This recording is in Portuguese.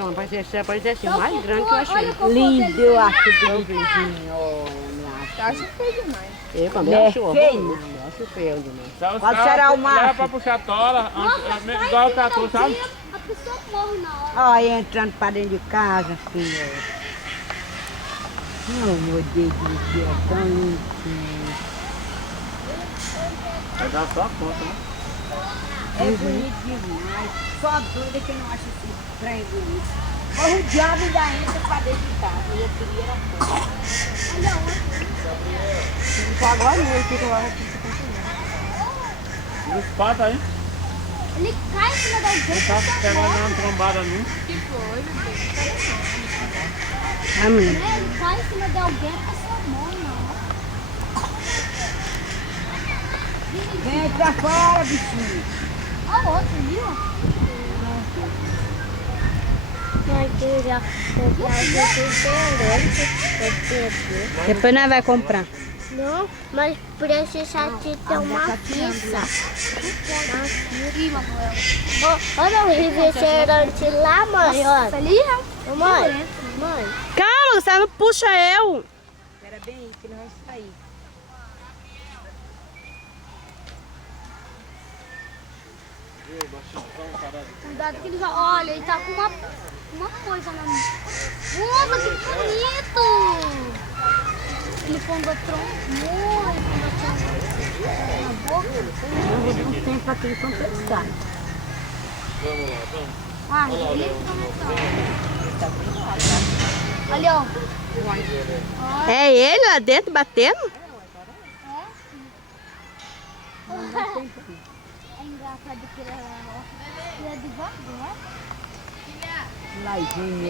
Então, parece assim, o mais grande que eu achei. Lindo, eu acho Então, bonitinho. Olha. Eu acho feio demais. Eu também Não é acho feio, horroroso. não. Eu acho feio demais. Qual será o macho? Leva pra puxar tola, igual o tatu, sabe? A pessoa morre na hora. Olha, entrando para dentro de casa, filho. Oh, meu Deus do céu, tão lindo. Vai dar só conta, né? É bonito demais. Só doida que eu não acho esse trem bonito. Olha o diabo ainda entra para dentro de casa. Eu queria era fora. Olha outro. Ficou agora mesmo, fica lá. Os patos aí, Ele cai em cima da ele gente. tá pegando uma trombada nu. Que foi, bebê? Amém. Ele cai em cima de alguém, a pessoa morre na hora. Vem pra fora, bichinho. Olha o outro ali, ó. Depois nós vamos comprar. Não, mas precisa de ter uma pizza. Olha o restaurante lá, mãe. Olha. Ali é. Mãe, mãe. Calma, você não puxa eu. Espera bem aí que nós vamos sair. Cuidado que ele já. Olha, ele tá com uma coisa na mão. Nossa, que bonito! Ele pondo a tromba. Ele pondo a tromba na boca. Não tem para quem contestar. Ah, ele Ali, ó. É ele lá dentro batendo? É engraçado que ele é devagar. Lá vem